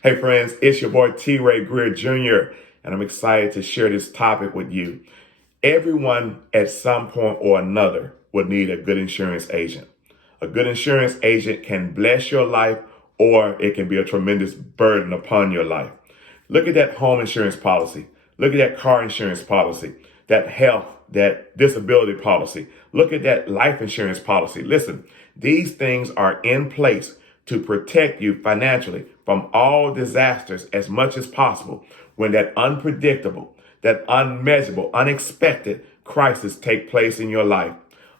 Hey friends, it's your boy T. Ray Greer Jr., and I'm excited to share this topic with you. Everyone at some point or another would need a good insurance agent. A good insurance agent can bless your life or it can be a tremendous burden upon your life. Look at that home insurance policy. Look at that car insurance policy, that health, that disability policy. Look at that life insurance policy. Listen, these things are in place to protect you financially from all disasters as much as possible when that unpredictable, that unmeasurable, unexpected crisis take place in your life.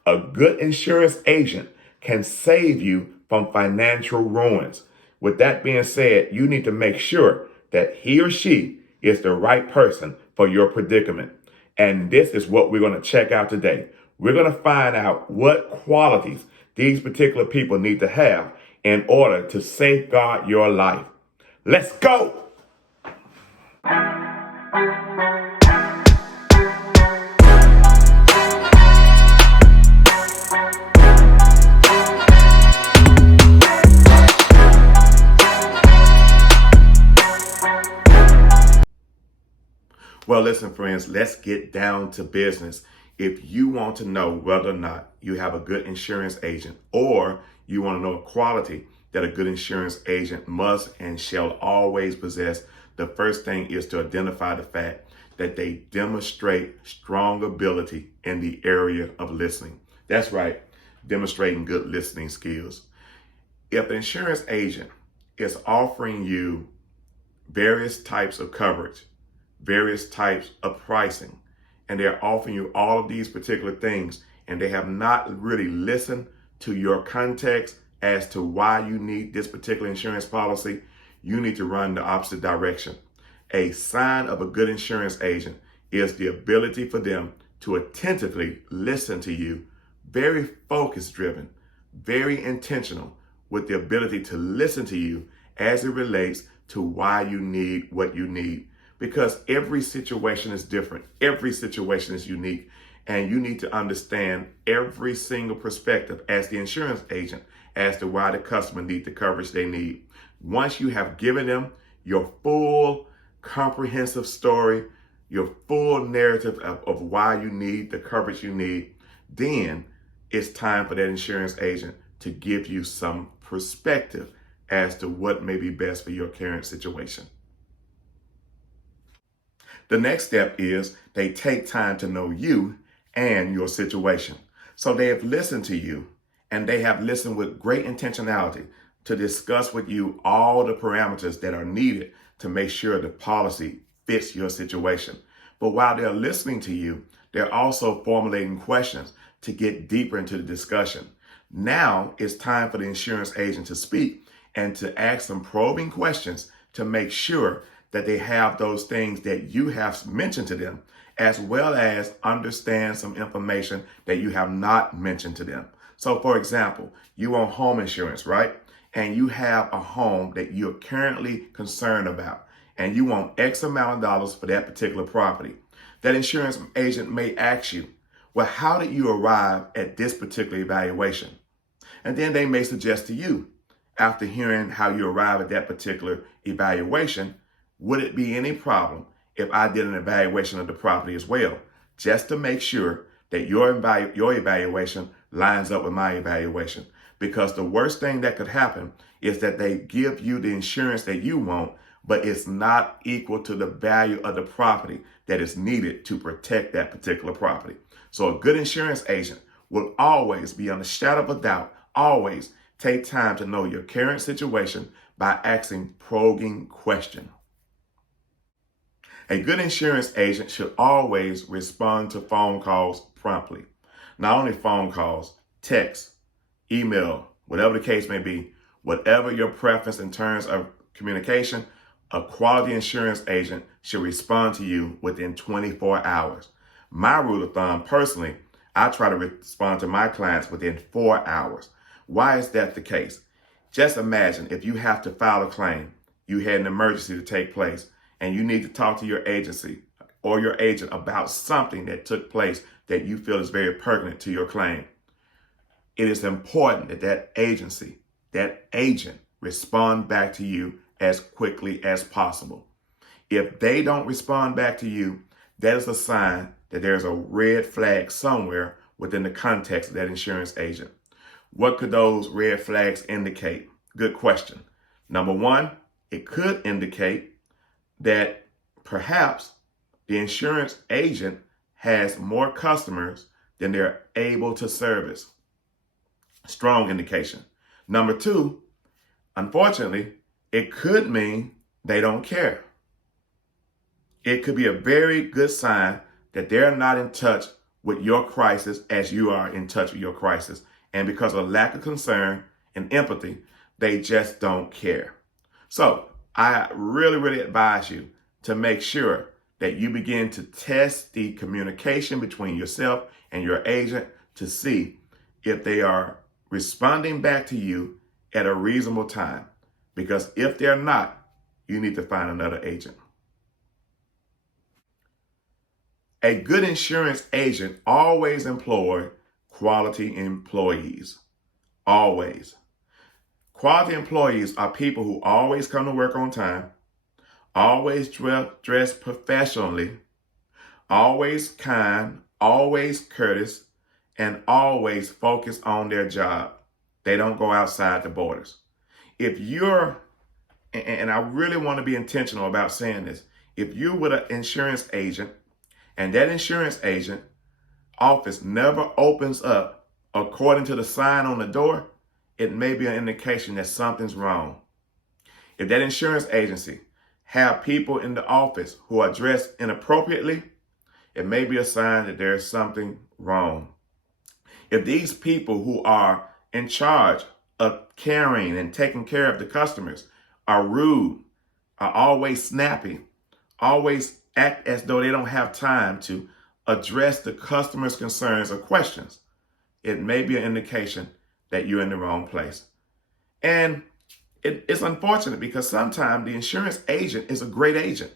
A good insurance agent can save you from financial ruins. With that being said, you need to make sure that he or she is the right person for your predicament. And this is what we're going to check out today. We're going to find out what qualities these particular people need to have in order to safeguard your life. Let's go! Well, listen, friends, let's get down to business. If you want to know whether or not you have a good insurance agent, or you want to know a quality that a good insurance agent must and shall always possess, the first thing is to identify the fact that they demonstrate strong ability in the area of listening. That's right, demonstrating good listening skills. If an insurance agent is offering you various types of coverage, various types of pricing, and they're offering you all of these particular things, and they have not really listened to your context as to why you need this particular insurance policy, you need to run the opposite direction. A sign of a good insurance agent is the ability for them to attentively listen to you, very focus driven, very intentional, with the ability to listen to you as it relates to why you need what you need. Because every situation is different. Every situation is unique. And you need to understand every single perspective as the insurance agent as to why the customer needs the coverage they need. Once you have given them your full comprehensive story, your full narrative of why you need the coverage you need, then it's time for that insurance agent to give you some perspective as to what may be best for your current situation. The next step is they take time to know you and your situation. So they have listened to you, and they have listened with great intentionality to discuss with you all the parameters that are needed to make sure the policy fits your situation. But while they're listening to you, they're also formulating questions to get deeper into the discussion. Now it's time for the insurance agent to speak and to ask some probing questions to make sure that they have those things that you have mentioned to them, as well as understand some information that you have not mentioned to them. So for example, you own home insurance, right? And you have a home that you're currently concerned about, and you want X amount of dollars for that particular property. That insurance agent may ask you, well, how did you arrive at this particular evaluation? And then they may suggest to you, after hearing how you arrive at that particular evaluation, would it be any problem if I did an evaluation of the property as well, just to make sure that your evaluation lines up with my evaluation? Because the worst thing that could happen is that they give you the insurance that you want, but it's not equal to the value of the property that is needed to protect that particular property. So a good insurance agent will always, beyond a shadow of a doubt, always take time to know your current situation by asking probing questions. A good insurance agent should always respond to phone calls promptly. Not only phone calls, text, email, whatever the case may be, whatever your preference in terms of communication, a quality insurance agent should respond to you within 24 hours. My rule of thumb, personally, I try to respond to my clients within 4 hours. Why is that the case? Just imagine if you have to file a claim, you had an emergency to take place, and you need to talk to your agency or your agent about something that took place that you feel is very pertinent to your claim. It is important that that agency, that agent, respond back to you as quickly as possible. If they don't respond back to you, that is a sign that there's a red flag somewhere within the context of that insurance agent. What could those red flags indicate? Good question. Number one, it could indicate that perhaps the insurance agent has more customers than they're able to service. Strong indication. Number two, unfortunately, it could mean they don't care. It could be a very good sign that they're not in touch with your crisis as you are in touch with your crisis. And because of lack of concern and empathy, they just don't care. So I really advise you to make sure that you begin to test the communication between yourself and your agent to see if they are responding back to you at a reasonable time. Because if they're not, you need to find another agent. A good insurance agent always employs quality employees. Always. Quality employees are people who always come to work on time, always dress professionally, always kind, always courteous, and always focus on their job. They don't go outside the borders. If you're, and I really want to be intentional about saying this, if you're with an insurance agent and that insurance agent office never opens up according to the sign on the door, it may be an indication that something's wrong. If that insurance agency have people in the office who are dressed inappropriately, it may be a sign that there's something wrong. If these people who are in charge of caring and taking care of the customers are rude, are always snappy, always act as though they don't have time to address the customer's concerns or questions, it may be an indication that you're in the wrong place. And it's unfortunate because sometimes the insurance agent is a great agent.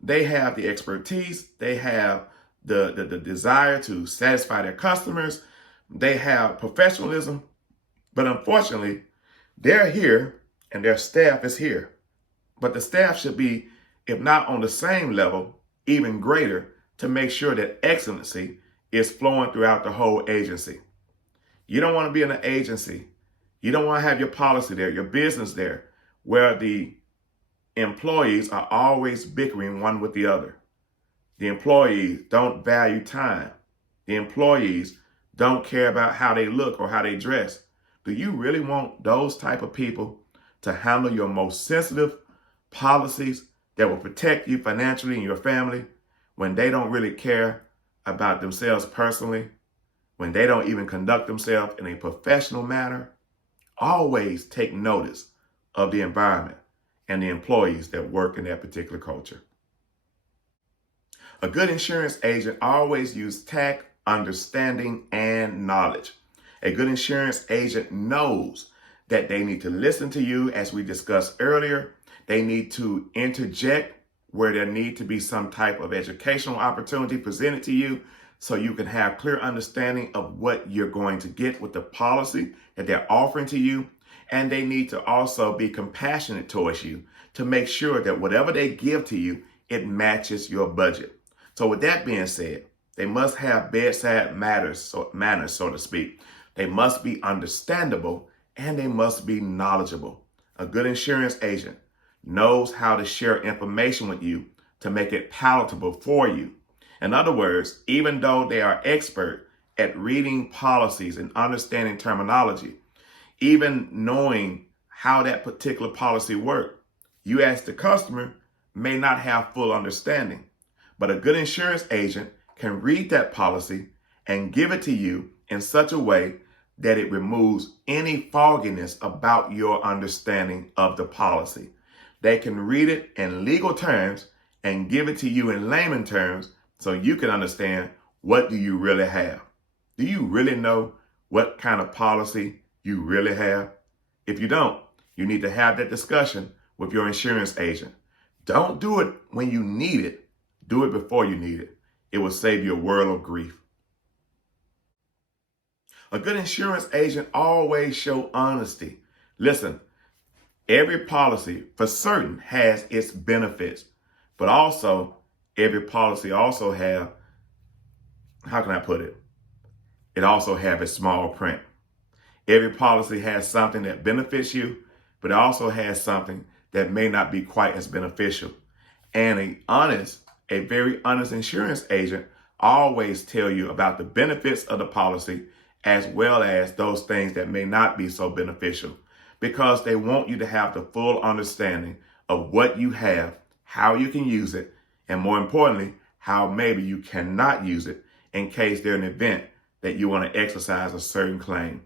They have the expertise, they have the desire to satisfy their customers, they have professionalism, but unfortunately, they're here and their staff is here. But the staff should be, if not on the same level, even greater to make sure that excellency is flowing throughout the whole agency. You don't want to be in an agency. You don't want to have your policy there, your business there, where the employees are always bickering one with the other. The employees don't value time. The employees don't care about how they look or how they dress. Do you really want those type of people to handle your most sensitive policies that will protect you financially and your family when they don't really care about themselves personally, when they don't even conduct themselves in a professional manner? Always take notice of the environment and the employees that work in that particular culture. A good insurance agent always uses tact, understanding, and knowledge. A good insurance agent knows that they need to listen to you, as we discussed earlier. They need to interject where there need to be some type of educational opportunity presented to you so you can have clear understanding of what you're going to get with the policy that they're offering to you. And they need to also be compassionate towards you to make sure that whatever they give to you, it matches your budget. So with that being said, they must have bedside manners, so to speak. They must be understandable and they must be knowledgeable. A good insurance agent knows how to share information with you to make it palatable for you. In other words, even though they are expert at reading policies and understanding terminology, even knowing how that particular policy works, you as the customer may not have full understanding. But a good insurance agent can read that policy and give it to you in such a way that it removes any fogginess about your understanding of the policy. They can read it in legal terms and give it to you in layman terms so you can understand, what do you really have? Do you really know what kind of policy you really have? If you don't, you need to have that discussion with your insurance agent. Don't do it when you need it. Do it before you need it. It will save you a world of grief. A good insurance agent always shows honesty. Listen, Every policy for certain has its benefits, but also every policy also have, how can I put it? It also have a small print. Every policy has something that benefits you, but it also has something that may not be quite as beneficial. And a very honest insurance agent always tell you about the benefits of the policy as well as those things that may not be so beneficial, because they want you to have the full understanding of what you have, how you can use it, and more importantly, how maybe you cannot use it in case there's an event that you want to exercise a certain claim.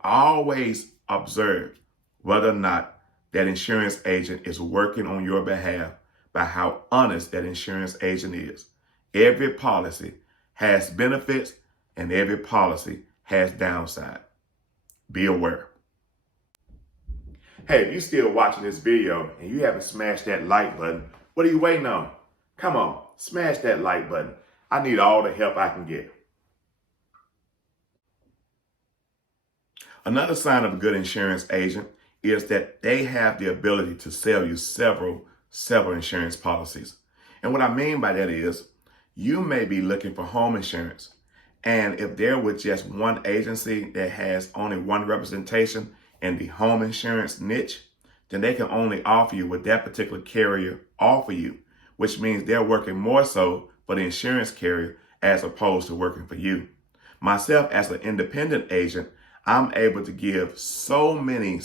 Always observe whether or not that insurance agent is working on your behalf by how honest that insurance agent is. Every policy has benefits and every policy has downside. Be aware. Hey, if you're still watching this video and you haven't smashed that like button, what are you waiting on? Come on, smash that like button. I need all the help I can get. Another sign of a good insurance agent is that they have the ability to sell you several insurance policies. And what I mean by that is you may be looking for home insurance. And if they're with just one agency that has only one representation in the home insurance niche, then they can only offer you what that particular carrier offer you, which means they're working more so for the insurance carrier as opposed to working for you. Myself, as an independent agent, I'm able to give so many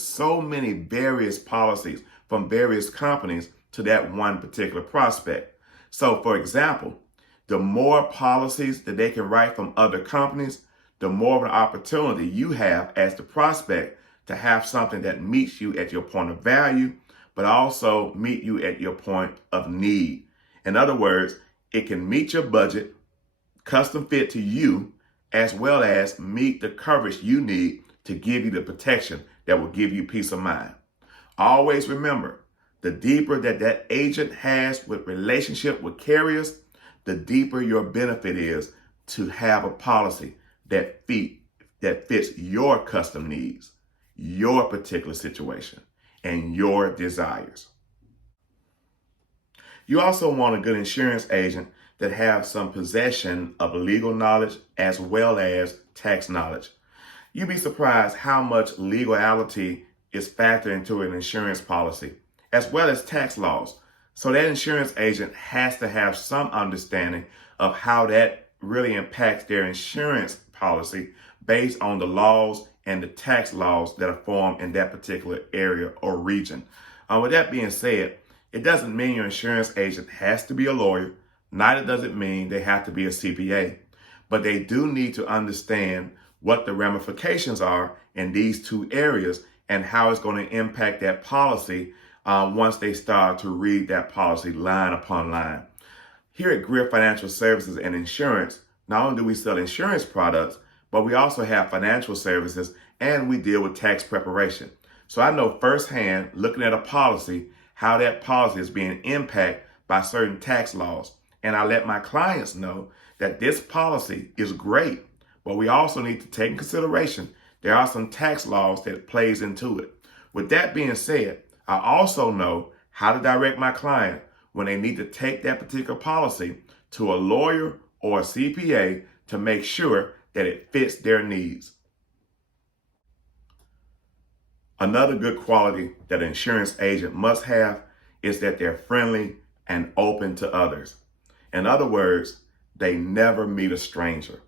various policies from various companies to that one particular prospect. So for example, the more policies that they can write from other companies, the more of an opportunity you have as the prospect to have something that meets you at your point of value, but also meet you at your point of need. In other words, it can meet your budget, custom fit to you, as well as meet the coverage you need to give you the protection that will give you peace of mind. Always remember, the deeper that agent has with relationship with carriers, the deeper your benefit is to have a policy that fits your custom needs, your particular situation, and your desires. You also want a good insurance agent that have some possession of legal knowledge as well as tax knowledge. You'd be surprised how much legality is factored into an insurance policy, as well as tax laws. So that insurance agent has to have some understanding of how that really impacts their insurance policy based on the laws and the tax laws that are formed in that particular area or region. With that being said, it doesn't mean your insurance agent has to be a lawyer. Neither does it mean they have to be a CPA, but they do need to understand what the ramifications are in these two areas and how it's going to impact that policy once they start to read that policy line upon line. Here at Greer Financial Services and Insurance, not only do we sell insurance products, but we also have financial services and we deal with tax preparation. So I know firsthand, looking at a policy, how that policy is being impacted by certain tax laws. And I let my clients know that this policy is great, but we also need to take in consideration there are some tax laws that plays into it. With that being said, I also know how to direct my client when they need to take that particular policy to a lawyer or a CPA to make sure that it fits their needs. Another good quality that an insurance agent must have is that they're friendly and open to others. In other words, they never meet a stranger.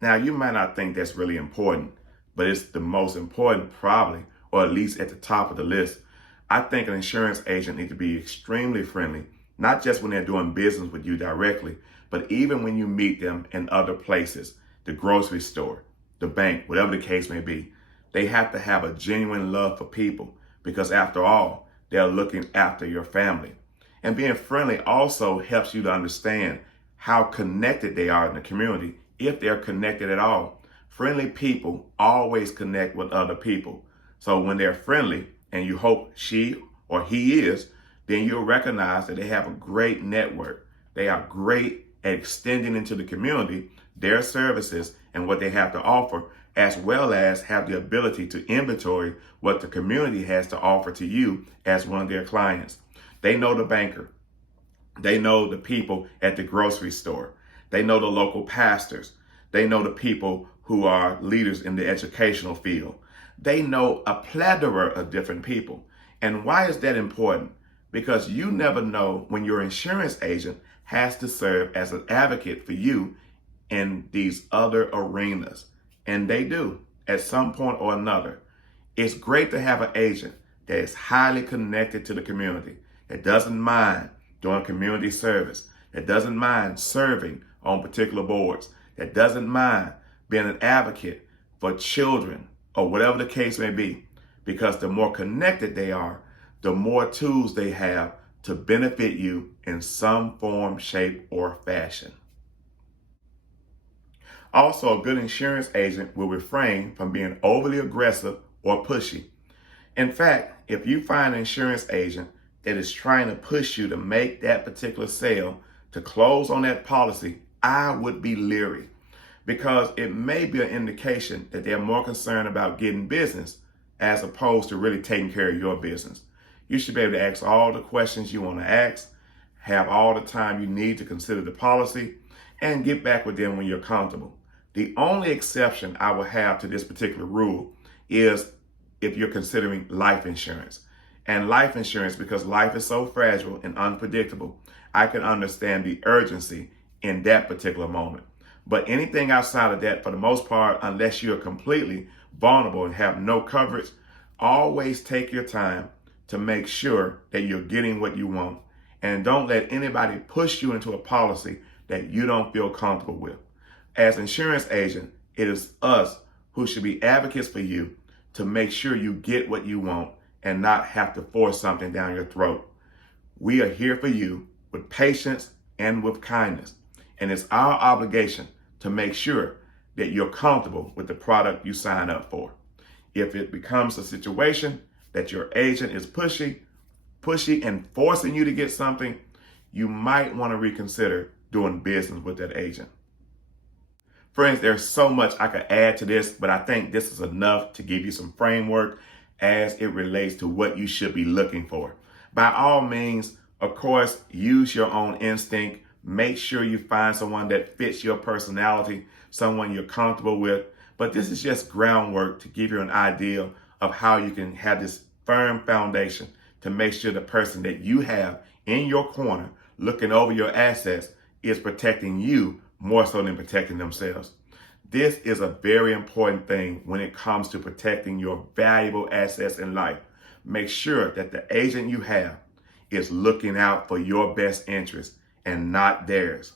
Now, you might not think that's really important, but it's the most important probably, or at least at the top of the list. I think an insurance agent needs to be extremely friendly, not just when they're doing business with you directly, but even when you meet them in other places, the grocery store, the bank, whatever the case may be. They have to have a genuine love for people because after all, they're looking after your family. And being friendly also helps you to understand how connected they are in the community, if they're connected at all. Friendly people always connect with other people. So when they're friendly, and you hope she or he is, then you'll recognize that they have a great network. They are great at extending into the community their services and what they have to offer as well as have the ability to inventory what the community has to offer to you as one of their clients. They know the banker. They know the people at the grocery store. They know the local pastors. They know the people who are leaders in the educational field. They know a plethora of different people. And why is that important? Because you never know when your insurance agent has to serve as an advocate for you in these other arenas. And they do at some point or another. It's great to have an agent that is highly connected to the community, that doesn't mind doing community service, that doesn't mind serving on particular boards, that doesn't mind being an advocate for children or whatever the case may be. Because the more connected they are, the more tools they have to benefit you in some form, shape, or fashion. Also, a good insurance agent will refrain from being overly aggressive or pushy. In fact, if you find an insurance agent that is trying to push you to make that particular sale, to close on that policy, I would be leery, because it may be an indication that they're more concerned about getting business as opposed to really taking care of your business. You should be able to ask all the questions you want to ask, have all the time you need to consider the policy, and get back with them when you're comfortable. The only exception I will have to this particular rule is if you're considering life insurance. And life insurance, because life is so fragile and unpredictable, I can understand the urgency in that particular moment. But anything outside of that, for the most part, unless you're completely vulnerable and have no coverage, always take your time to make sure that you're getting what you want. And don't let anybody push you into a policy that you don't feel comfortable with. As insurance agent, it is us who should be advocates for you to make sure you get what you want and not have to force something down your throat. We are here for you with patience and with kindness. And it's our obligation to make sure that you're comfortable with the product you sign up for. If it becomes a situation that your agent is pushy and forcing you to get something, you might want to reconsider doing business with that agent. Friends, there's so much I could add to this, but I think this is enough to give you some framework as it relates to what you should be looking for. By all means, of course, use your own instinct. Make sure you find someone that fits your personality, someone you're comfortable with. But this is just groundwork to give you an idea of how you can have this firm foundation to make sure the person that you have in your corner looking over your assets is protecting you more so than protecting themselves. This is a very important thing when it comes to protecting your valuable assets in life. Make sure that the agent you have is looking out for your best interest and not theirs.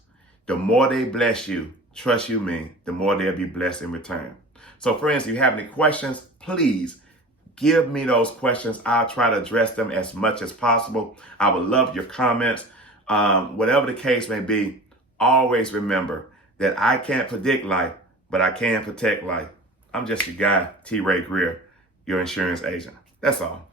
The more they bless you, trust you me, the more they'll be blessed in return. So friends, if you have any questions, please give me those questions. I'll try to address them as much as possible. I would love your comments. Whatever the case may be, always remember that I can't predict life, but I can protect life. I'm just your guy, T. Ray Greer, your insurance agent. That's all.